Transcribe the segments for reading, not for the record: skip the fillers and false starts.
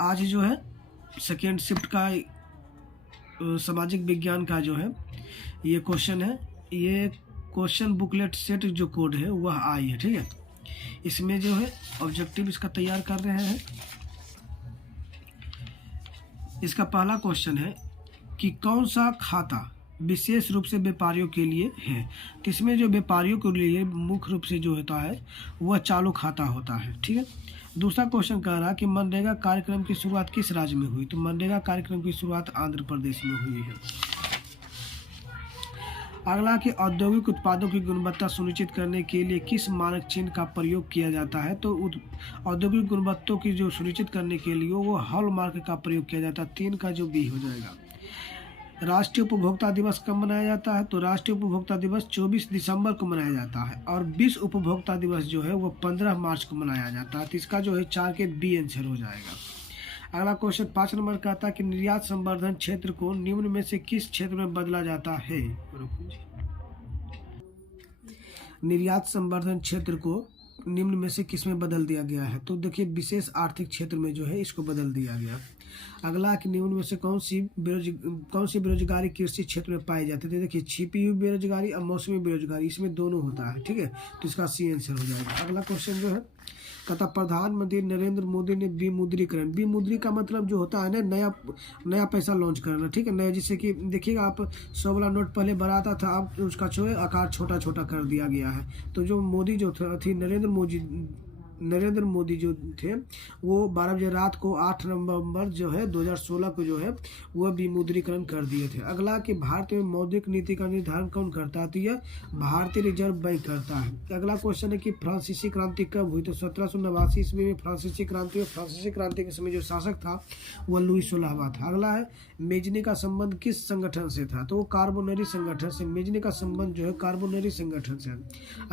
आज जो है सेकेंड शिफ्ट का सामाजिक विज्ञान का जो है ये क्वेश्चन है। ये क्वेश्चन बुकलेट सेट जो कोड है वह आई है, ठीक है। इसमें जो है ऑब्जेक्टिव इसका तैयार कर रहे हैं। इसका पहला क्वेश्चन है कि कौन सा खाता विशेष रूप से व्यापारियों के लिए है। तो इसमें जो व्यापारियों के लिए मुख्य रूप से जो होता है वह चालू खाता होता है, ठीक है। दूसरा क्वेश्चन कह रहा है कि मनरेगा कार्यक्रम की शुरुआत किस राज्य में हुई। तो मनरेगा कार्यक्रम की शुरुआत आंध्र प्रदेश में हुई है। अगला कि औद्योगिक उत्पादों की गुणवत्ता सुनिश्चित करने के लिए किस मानक चिन्ह का प्रयोग किया जाता है। तो औद्योगिक गुणवत्ता की जो सुनिश्चित करने के लिए वो हॉलमार्क का प्रयोग किया जाता है। 3 का जो बी हो जाएगा। राष्ट्रीय उपभोक्ता दिवस कब मनाया जाता है। तो राष्ट्रीय उपभोक्ता दिवस 24 दिसंबर को मनाया जाता है और विश्व उपभोक्ता दिवस जो है वो 15 मार्च को मनाया जाता है। तो इसका जो है 4 के बी आंसर हो जाएगा। अगला क्वेश्चन 5 नंबर का आता है कि निर्यात संवर्धन क्षेत्र को निम्न में से किस क्षेत्र में बदला जाता है। निर्यात संवर्धन क्षेत्र को निम्न में से किस में बदल दिया गया है। तो देखिए विशेष आर्थिक क्षेत्र में जो है इसको बदल दिया गया। अगला कि निम्न में से कौन सी बेरोजगारी कृषि क्षेत्र में पाई जाती है। तो देखिए छिपी हुई बेरोजगारी और मौसमी बेरोजगारी, इसमें दोनों होता है, ठीक है। तो इसका सी आंसर हो जाएगा। अगला क्वेश्चन जो है कहता प्रधानमंत्री नरेंद्र मोदी ने विमुद्रीकरण, विमुद्री का मतलब जो होता है ना नया पैसा लॉन्च करना, ठीक है। नया जैसे कि देखिएगा आप 100 वाला नोट पहले बड़ा आता था, अब उसका आकार छोटा छोटा कर दिया गया है। तो जो मोदी जो थी नरेंद्र मोदी जो थे वो 12 बजे रात को 8 नवंबर जो है 2016 को जो है वह विमुद्रीकरण कर दिए थे। अगला कि भारत में मौद्रिक नीति का निर्धारण कौन करता है। तो यह भारतीय रिजर्व बैंक करता है। अगला क्वेश्चन है कि फ्रांसीसी क्रांति कब हुई। तो 1789 ईस्वी में फ्रांसीसी क्रांति के समय जो शासक था वह लुई 16वां था। अगला है मेजनी का संबंध किस संगठन से था। तो वो कार्बोनरी संगठन से, मेजनी का संबंध जो है कार्बोनरी संगठन से।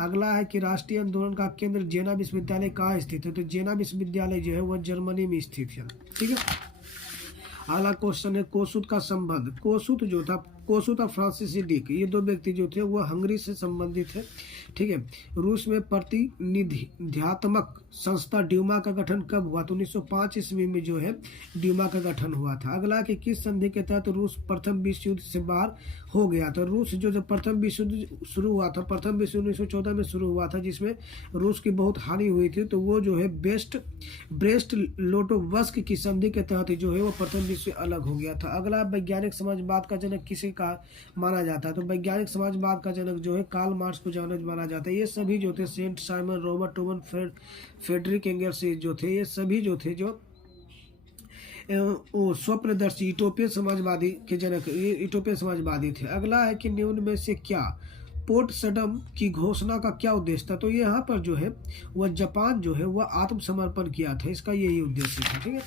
अगला है कि राष्ट्रीय आंदोलन का केंद्र जेना विश्वविद्यालय कहाँ स्थित है। तो जेना विश्वविद्यालय जो है वह जर्मनी में स्थित है, ठीक है। अगला क्वेश्चन है कोसूत का संबंध, कोसूत और फ्रांसिस डिक, ये 2 व्यक्ति जो थे वह हंगरी से संबंधित है, ठीक है। रूस में प्रतिनिधित्वात्मक संस्था ड्यूमा का गठन कब हुआ। तो 1905 ईस्वी में जो है ड्यूमा का गठन हुआ था। अगला कि किस संधि के तहत रूस प्रथम विश्व युद्ध से बाहर हो गया। तो रूस जो जब प्रथम विश्व युद्ध शुरू हुआ था, प्रथम विश्व युद्ध 1914 में शुरू हुआ था जिसमें रूस की बहुत हानि हुई थी। तो वो जो है ब्रेस्ट लिटोवस्क की संधि के तहत जो है वो प्रथम विश्व अलग हो गया था। अगला वैज्ञानिक समाजवाद का जनक किसे का माना जाता है। तो वैज्ञानिक समाजवाद का जनक जो है कार्ल मार्क्स को माना जाता है। ये सभी जो थे सेंट साइमन, रॉबर्ट टोमन, फ्रेडरिक एंगल्स जो थे, ये सभी जो थे जो स्वप्नदर्शी यूटोपियन समाजवादी के जनक, ये यूटोपियन समाजवादी थे। अगला है कि निम्न में से क्या पोट्सडम की घोषणा का क्या उद्देश्य था। तो यहाँ पर जो है वह जापान जो है वह आत्मसमर्पण किया था, इसका यही उद्देश्य था, ठीक है।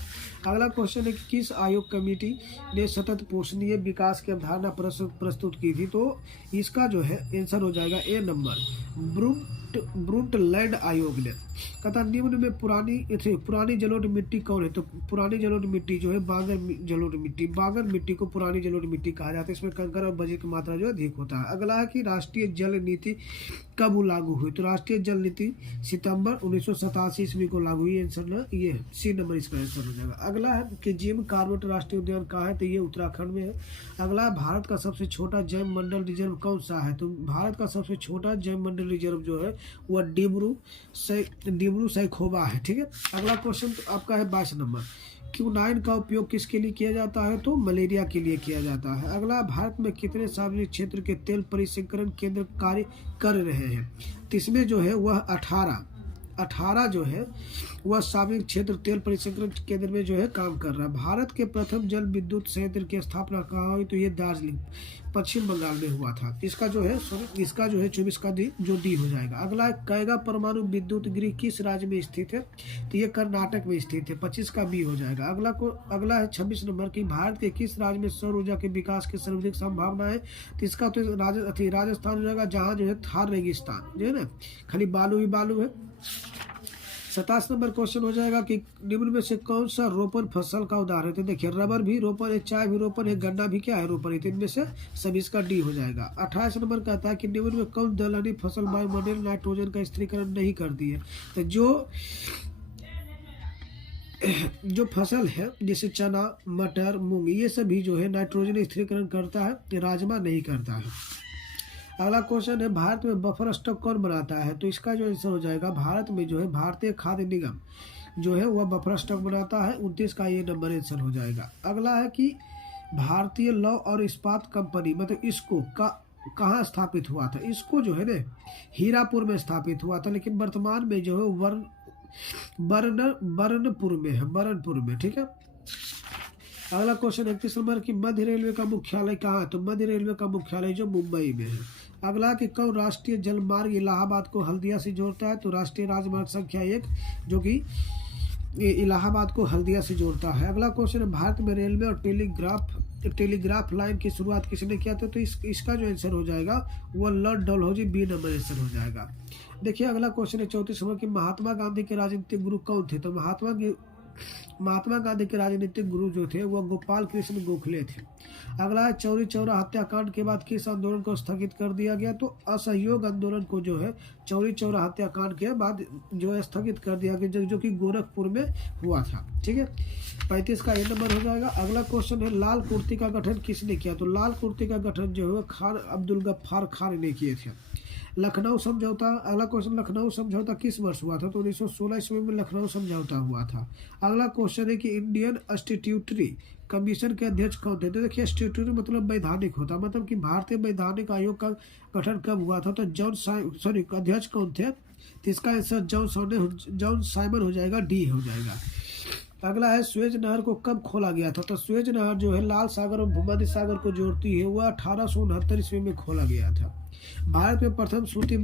अगला क्वेश्चन है कि किस आयोग कमेटी ने सतत पोषणीय विकास की अवधारणा प्रस्तुत की थी। तो इसका जो है आंसर हो जाएगा ए नंबर, ब्रुंटलैंड आयोग ने। कहता निम्न में पुरानी जलोढ़ मिट्टी कौन है। तो पुरानी जलोढ़ मिट्टी जो है बांगर मिट्टी को पुरानी जलोढ़ मिट्टी कहा जाता है। इसमें कंकड़ और बजरी की मात्रा जो है अधिक होता है। अगला है कि राष्ट्रीय जल नीति कब लागू हुई। तो राष्ट्रीय जल नीति सितंबर 1987 ईस्वी को लागू हुई। आंसर ना ये है, सी नंबर इसका आंसर हो जाएगा। अगला है कि जिम कॉर्बेट राष्ट्रीय उद्यान कहाँ है। तो ये उत्तराखंड में है। अगला भारत का सबसे छोटा जैव मंडल रिजर्व कौन सा है। तो भारत का सबसे छोटा जैव मंडल रिजर्व जो है वह डिब्रू सैखोवा है, ठीक है। अगला क्वेश्चन आपका है 22 नंबर, क्यूनाइन का उपयोग किसके लिए किया जाता है। तो मलेरिया के लिए किया जाता है। अगला भारत में कितने सार्वजनिक क्षेत्र के तेल परिसंकरण केंद्र कार्य कर रहे हैं। तो इसमें जो है वह 18 जो है वह सार्वजनिक क्षेत्र तेल परिसंकरण केंद्र में जो है काम कर रहा है। भारत के प्रथम जल विद्युत संयंत्र की स्थापना कहाँ हुई। तो ये दार्जिलिंग पश्चिम बंगाल में हुआ था। इसका जो है 24 का जो डी हो जाएगा। अगला है कैगा परमाणु विद्युत गृह किस राज्य में स्थित है। तो ये कर्नाटक में स्थित है। 25 का बी हो जाएगा। अगला है 26 नंबर की भारत के किस राज्य में सौर ऊर्जा के विकास की सर्वाधिक संभावना है। तो इसका तो राजस्थान हो जाएगा, जहाँ जो है थार रेगिस्तान जो है ना खाली बालू ही बालू है। 27 नंबर क्वेश्चन हो जाएगा कि निम्न में से कौन सा रोपण फसल का उदाहरण है। तो देखिए रबर भी रोपण है, चाय भी रोपण है, गन्ना भी क्या है रोपण है। तो इनमें से सभी इसका डी हो जाएगा। 28 नंबर कहता है कि निम्न में कौन दलहनी फसल वायुमंडल नाइट्रोजन का स्थिरीकरण नहीं करती है। तो जो जो फसल है जैसे चना, मटर, मूंग, ये सभी जो है नाइट्रोजन स्थिरीकरण करता है, राजमा नहीं करता है। अगला क्वेश्चन है भारत में बफर स्टॉक कौन बनाता है? तो इसका जो आंसर हो जाएगा भारत में जो है भारतीय खाद्य निगम जो है वह बफर स्टॉक बनाता है। 29 का ये नंबर आंसर हो जाएगा। अगला है कि भारतीय लौह और इस्पात कंपनी मतलब इसको का कहाँ स्थापित हुआ था? इसको जो है ना हीरापुर में स्थापित हुआ था, लेकिन वर्तमान में जो है बरनपुर में है, बरनपुर में। ठीक है। अगला क्वेश्चन 31 नंबर की मध्य रेलवे का मुख्यालय कहाँ है? तो मध्य रेलवे का मुख्यालय जो मुंबई में है। अगला कि कौन राष्ट्रीय जलमार्ग इलाहाबाद को हल्दिया से जोड़ता है? तो राष्ट्रीय राजमार्ग संख्या 1 जो कि इलाहाबाद को हल्दिया से जोड़ता है। अगला क्वेश्चन है भारत में रेलवे और टेलीग्राफ लाइन की शुरुआत किसने किया था? तो इसका जो आंसर हो जाएगा वो lord Dalhousie, B number answer हो जाएगा। देखिए अगला क्वेश्चन है 34 नंबर की महात्मा गांधी के राजनीतिक गुरु कौन थे? तो महात्मा गांधी के राजनीतिक गुरु जो थे वो गोपाल कृष्ण गोखले थे। अगला है चौरी चौरा हत्याकांड के बाद किस आंदोलन को स्थगित कर दिया गया? तो असहयोग आंदोलन को जो है चौरी चौरा हत्याकांड के बाद जो है स्थगित कर दिया गया, जो कि गोरखपुर में हुआ था। ठीक है। 35 का ये नंबर हो जाएगा। अगला क्वेश्चन है लाल कुर्ती का गठन किसने किया? तो लाल कुर्ती का गठन जो है खान अब्दुल गफ्फार खान ने किए थे। लखनऊ समझौता, अगला क्वेश्चन लखनऊ समझौता किस वर्ष हुआ था? तो 1916 ईस्वी में लखनऊ समझौता हुआ था। अगला क्वेश्चन है कि इंडियन स्टैट्यूटरी कमीशन के अध्यक्ष कौन थे? तो देखिए स्टैट्यूटरी मतलब वैधानिक होता, मतलब कि भारतीय वैधानिक आयोग का गठन कब हुआ था? तो अध्यक्ष कौन थे? तो इसका आंसर जॉन साइमन हो जाएगा, डी हो जाएगा। अगला है स्वेज नहर को कब खोला गया था? तो स्वेज नहर जो है लाल सागर और भूमध्य सागर को जोड़ती है, वह 1869 ईस्वी में खोला गया था। भारत में प्रथम सूती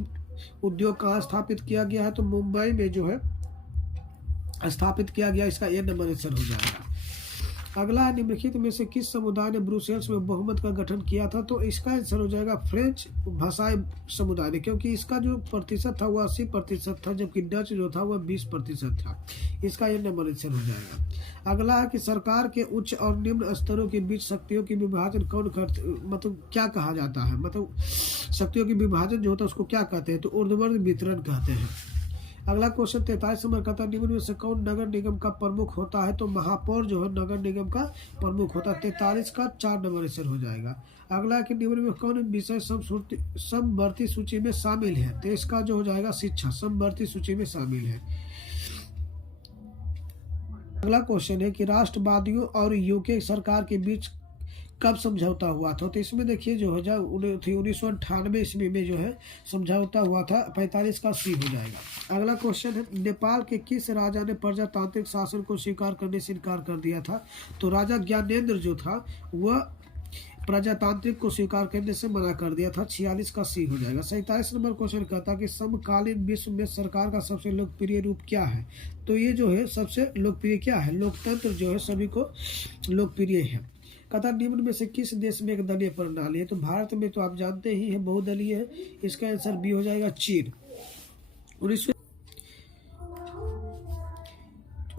उद्योग कहाँ स्थापित किया गया है? तो मुंबई में जो है स्थापित किया गया। इसका ए नंबर आंसर हो जाएगा। अगला है निम्नलिखित में से किस समुदाय ने ब्रुसेल्स में बहुमत का गठन किया था? तो इसका आंसर हो जाएगा फ्रेंच भाषाई समुदाय ने, क्योंकि इसका जो प्रतिशत था वह 80% था, जबकि डच जो था वह 20% था। इसका ये नंबर आंसर हो जाएगा। अगला है कि सरकार के उच्च और निम्न स्तरों के बीच शक्तियों की विभाजन कौन करते, मतलब क्या कहा जाता है? मतलब शक्तियों की विभाजन जो होता है उसको क्या कहते हैं? तो ऊर्ध्ववर्ग वितरण कहते हैं। अगला क्वेश्चन 43 नंबर का था निम्न में से कौन नगर निगम का प्रमुख होता है? तो महापौर जो है नगर निगम का प्रमुख होता है। 43 का 4 नंबर आंसर हो जाएगा। अगला कि निम्न में कौन विषय समवर्ती सूची में शामिल है? तो इसका जो हो जाएगा शिक्षा समवर्ती सूची में शामिल है। अगला क्वेश्चन है कि राष्ट्रवादियों और यूके सरकार के बीच कब समझौता हुआ था? तो इसमें देखिए जो है 1998 ईस्वी में जो है समझौता हुआ था। 45 का सी हो जाएगा। अगला क्वेश्चन है नेपाल के किस राजा ने प्रजातांत्रिक शासन को स्वीकार करने से इनकार कर दिया था? तो राजा ज्ञानेंद्र जो था वह प्रजातांत्रिक को स्वीकार करने से मना कर दिया था। 46 का सी हो जाएगा। 47 नंबर क्वेश्चन कहता है कि समकालीन विश्व में सरकार का सबसे लोकप्रिय रूप क्या है? तो ये जो है सबसे लोकप्रिय क्या है? लोकतंत्र जो है सभी को लोकप्रिय है। कहता निम्न में से किस देश में एक दलीय प्रणाली है? तो भारत में तो आप जानते ही है बहुदलीय है। इसका आंसर बी हो जाएगा चीन।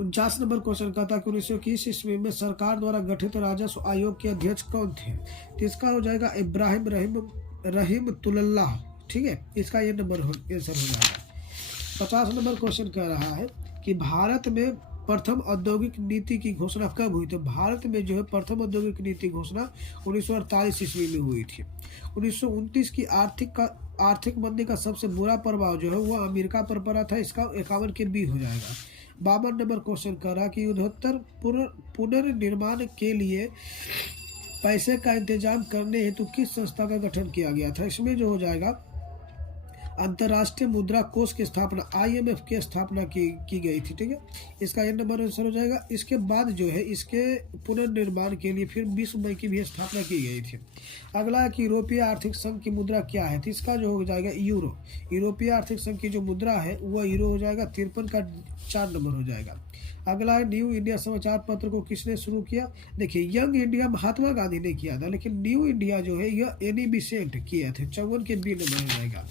49 नंबर क्वेश्चन कहता है कि 1921 ईस्वी में सरकार द्वारा गठित राजस्व आयोग के अध्यक्ष कौन थे? तो इसका हो जाएगा इब्राहिम रहीमतुल्लाह। ठीक है। इसका ये नंबर आंसर हो जाएगा। 50 नंबर क्वेश्चन कह रहा है कि भारत में प्रथम औद्योगिक नीति की घोषणा कब हुई? तो भारत में जो है प्रथम औद्योगिक नीति घोषणा 1948 ईस्वी में हुई थी। 1929 की आर्थिक मंदी का सबसे बुरा प्रभाव जो है वह अमेरिका पर पड़ा था। इसका 51 के बी हो जाएगा। 52 नंबर क्वेश्चन कर रहा कि युद्धोत्तर पुनर्निर्माण के लिए पैसे का इंतजाम करने हेतु किस संस्था का गठन किया गया था? इसमें जो हो जाएगा अंतर्राष्ट्रीय मुद्रा कोष की स्थापना IMF की स्थापना की गई थी। ठीक है। इसका ये नंबर आंसर हो जाएगा। इसके बाद जो है इसके पुनर्निर्माण के लिए फिर 20 मई की भी स्थापना की गई थी। अगला है कि यूरोपीय आर्थिक संघ की मुद्रा क्या है? तो इसका जो हो जाएगा यूरो। यूरोपीय आर्थिक संघ की जो मुद्रा है वह यूरो हो जाएगा। 53 का 4 नंबर हो जाएगा। अगला है न्यू इंडिया समाचार पत्र को किसने शुरू किया? देखिए यंग इंडिया महात्मा गांधी ने किया था, लेकिन न्यू इंडिया जो है यह एनी बेसेंट किए थे। 54 के बी नंबर हो जाएगा।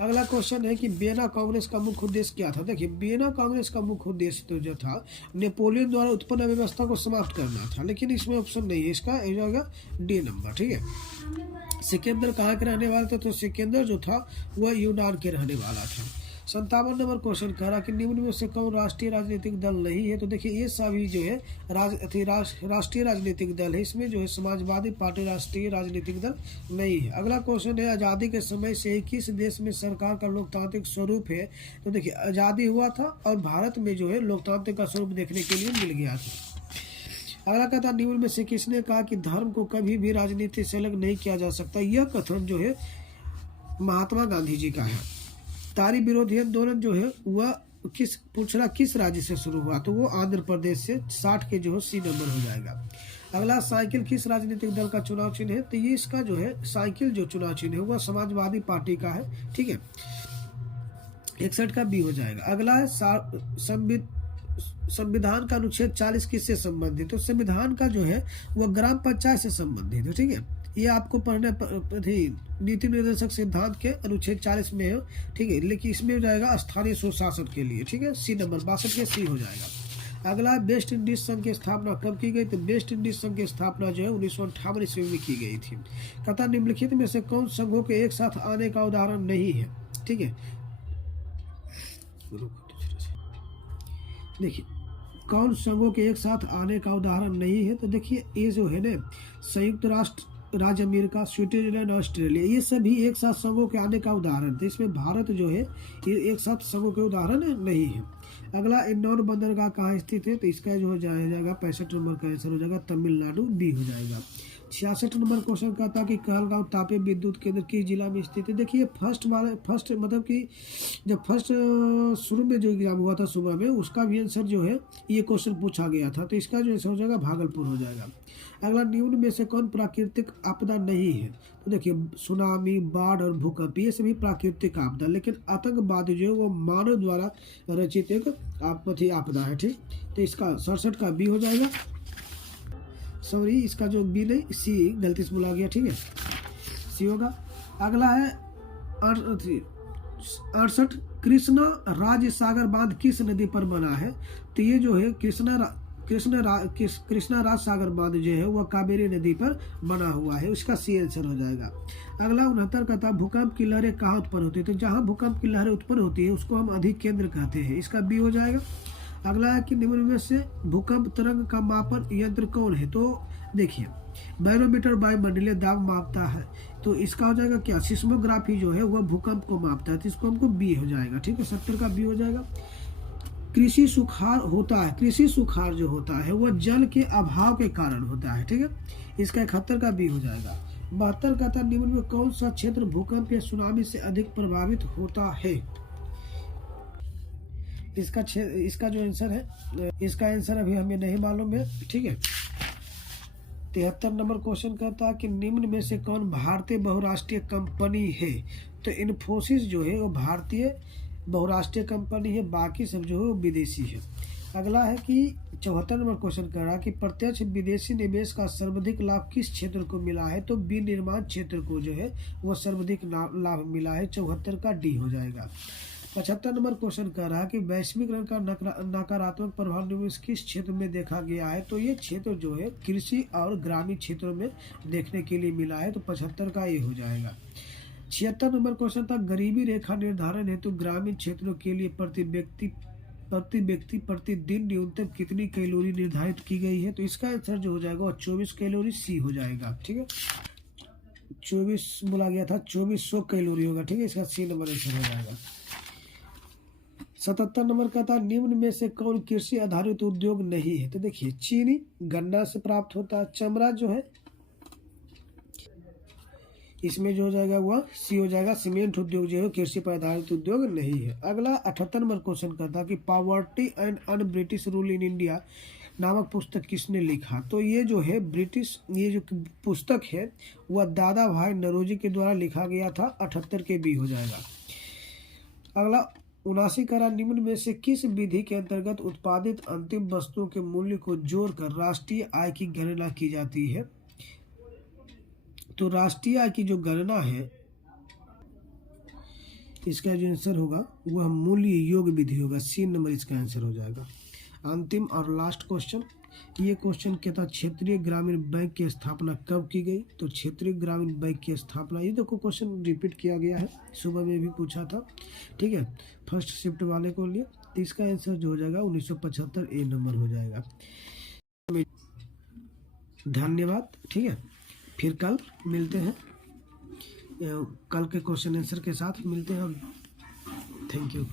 अगला क्वेश्चन है कि वियना कांग्रेस का मुख्य उद्देश्य क्या था? देखिए वियना कांग्रेस का मुख्य उद्देश्य तो जो था नेपोलियन द्वारा उत्पन्न व्यवस्था को समाप्त करना था, लेकिन इसमें ऑप्शन नहीं है। इसका होगा डी नंबर। ठीक है। सिकंदर कहाँ के रहने वाले थे? तो सिकंदर जो था वह यूनान के रहने वाला था। 57 नंबर क्वेश्चन कह रहा कि निम्न में से कौन राष्ट्रीय राजनीतिक दल नहीं है। तो देखिए ये सभी जो है राष्ट्रीय राजनीतिक दल है। इसमें जो है समाजवादी पार्टी राष्ट्रीय राजनीतिक दल नहीं है। अगला क्वेश्चन है आज़ादी के समय से ही किस देश में सरकार का लोकतांत्रिक स्वरूप है। तो देखिए आज़ादी हुआ था और भारत में जो है लोकतांत्रिक का स्वरूप देखने के लिए मिल गया था। अगला कहता निम्न में से किसने कहा कि धर्म को कभी भी राजनीति से अलग नहीं किया जा सकता। यह कथन जो है महात्मा गांधी जी का है। तारी विरोधी आंदोलन जो है वह किस राज्य से शुरू हुआ। तो वो आंध्र प्रदेश से। 60 के जो है सी नंबर हो जाएगा। अगला साइकिल किस राजनीतिक दल का चुनाव चिन्ह है। तो ये इसका जो है साइकिल जो चुनाव चिन्ह है वह समाजवादी पार्टी का है। ठीक है 61 का बी हो जाएगा। अगला है संविधान का अनुच्छेद 40 किससे संबंधित। तो संविधान का जो है वह ग्राम पंचायत से संबंधित है। ठीक है ये आपको पढ़ने नीति निर्देशक सिद्धांत के अनुच्छेद 40 में है। ठीक है लेकिन इसमें हो जाएगा स्थानीय स्वशासन के लिए। ठीक है सी नंबर 62 के सी हो जाएगा। अगला वेस्ट इंडीज संघ की स्थापना कब की गई। तो वेस्ट इंडीज संघ की स्थापना जो है 1958 ईस्वी में की गई थी। कथा निम्नलिखित में से कौन संघों के एक साथ आने का उदाहरण नहीं है। ठीक है देखिए कौन संघों के एक साथ आने का उदाहरण नहीं है। तो देखिए ये जो है ना संयुक्त राष्ट्र राज्य अमेरिका, स्विट्जरलैंड, ऑस्ट्रेलिया ये सभी एक साथ संघों के आने का उदाहरण थे। इसमें भारत जो है ये एक साथ संघों के उदाहरण नहीं है। अगला इंदौर बंदरगाह कहाँ स्थित है। तो इसका जो हो जाएगा 65 नंबर का आंसर हो जाएगा तमिलनाडु बी हो जाएगा। 66 नंबर क्वेश्चन कहता कि कहलगांव तापीय विद्युत केंद्र किस जिला में स्थित है। देखिए फर्स्ट मतलब कि जब फर्स्ट शुरू में जो एग्जाम हुआ था सुबह में उसका भी आंसर जो है ये क्वेश्चन पूछा गया था। तो इसका जो आंसर हो जाएगा भागलपुर हो जाएगा। अगला निम्न में से कौन प्राकृतिक आपदा नहीं है। तो देखिए सुनामी, बाढ़ और भूकंप ये सभी प्राकृतिक आपदा, लेकिन आतंकवाद जो है वो मानव द्वारा रचित एक आपदा है। ठीक तो इसका 67 का बी हो जाएगा। सॉरी इसका जो बी नहीं सी गलती से बोला गया। ठीक है सी होगा। अगला है 68 कृष्णा राज्य सागर बांध किस नदी पर बना है। तो ये जो है कृष्णा राज सागर बांध जो है वह कावेरी नदी पर बना हुआ है। उसका सी आंसर हो जाएगा। अगला 69 का था भूकंप की लहरें कहाँ उत्पन्न होती है। तो जहाँ भूकंप की लहरें उत्पन्न होती है उसको हम अधिकेंद्र कहते हैं। इसका बी हो जाएगा। अगला है कि निम्न में से भूकंप तरंग का मापन यंत्र कौन है। तो देखिए बैरोमीटर वायुमंडलीय दाब मापता है। तो इसका हो जाएगा क्या सिस्मोग्राफी जो है वह भूकंप को मापता है। तो इसको हमको बी हो जाएगा। ठीक है 70 का बी हो जाएगा। कृषि सुखाड़ होता है। कृषि सुखाड़ जो होता है वह जल के अभाव के कारण होता है। ठीक है इसका 71 का बी हो जाएगा। 72 का था निम्न में कौन सा क्षेत्र भूकंप या सुनामी से अधिक प्रभावित होता है। इसका जो आंसर है इसका आंसर अभी हमें नहीं मालूम है। ठीक है 73 नंबर क्वेश्चन कहता है कि निम्न में से कौन भारतीय बहुराष्ट्रीय कंपनी है। तो इन्फोसिस जो है वो भारतीय बहुराष्ट्रीय कंपनी है, बाकी सब जो है वो विदेशी है। अगला है कि 74 नंबर क्वेश्चन कर रहा है कि प्रत्यक्ष विदेशी निवेश का सर्वाधिक लाभ किस क्षेत्र को मिला है। तो विनिर्माण क्षेत्र को जो है वो सर्वाधिक लाभ मिला है। 74 का डी हो जाएगा। 75 नंबर क्वेश्चन कर रहा है कि वैश्वीकरण का नकारात्मक प्रभाव निवेश किस क्षेत्र में देखा गया है। तो ये क्षेत्र जो है कृषि और ग्रामीण क्षेत्रों में देखने के लिए मिला है। तो 75 का ये हो जाएगा। 76 नंबर क्वेश्चन था गरीबी रेखा निर्धारण हेतु ग्रामीण क्षेत्रों के लिए प्रति व्यक्ति प्रतिदिन न्यूनतम कितनी कैलोरी निर्धारित की गई है। तो इसका आंसर जो हो जाएगा वो 24 कैलोरी सी हो जाएगा। ठीक है 24 बोला गया था 2400 कैलोरी होगा। ठीक है इसका सी नंबर आंसर हो जाएगा। 77 नंबर का था निम्न में से कौन कृषि आधारित उद्योग नहीं है। तो देखिए चीनी गन्ना से प्राप्त होता है। चमड़ा जो है इसमें जो हो जाएगा वह सी हो जाएगा। सीमेंट उद्योग जो है कृषि पर आधारित उद्योग नहीं है। अगला 78 नंबर क्वेश्चन का था कि poverty and un British rule in India नामक पुस्तक किसने लिखा। तो ये जो है ये जो पुस्तक है वह दादा भाई नौरोजी के द्वारा लिखा गया था। 78 के बी हो जाएगा। अगला 79 का निम्न में से किस विधि के अंतर्गत उत्पादित अंतिम वस्तुओं के मूल्य को जोड़कर राष्ट्रीय आय की गणना की जाती है। तो राष्ट्रीय आय की जो गणना है इसका जो आंसर होगा वह मूल्य योग विधि होगा। सी नंबर इसका आंसर हो जाएगा। अंतिम और लास्ट क्वेश्चन ये क्वेश्चन क्या था, क्षेत्रीय ग्रामीण बैंक की स्थापना कब की गई? तो क्षेत्रीय ग्रामीण बैंक की स्थापना, ये देखो क्वेश्चन रिपीट किया गया है, सुबह में भी पूछा था, ठीक है, फर्स्ट शिफ्ट वाले को लिए। तो इसका आंसर जो हो जाएगा 1975 ए नंबर हो जाएगा। धन्यवाद, ठीक है, फिर कल मिलते हैं, कल के क्वेश्चन आंसर के साथ मिलते हैं हम। Thank you.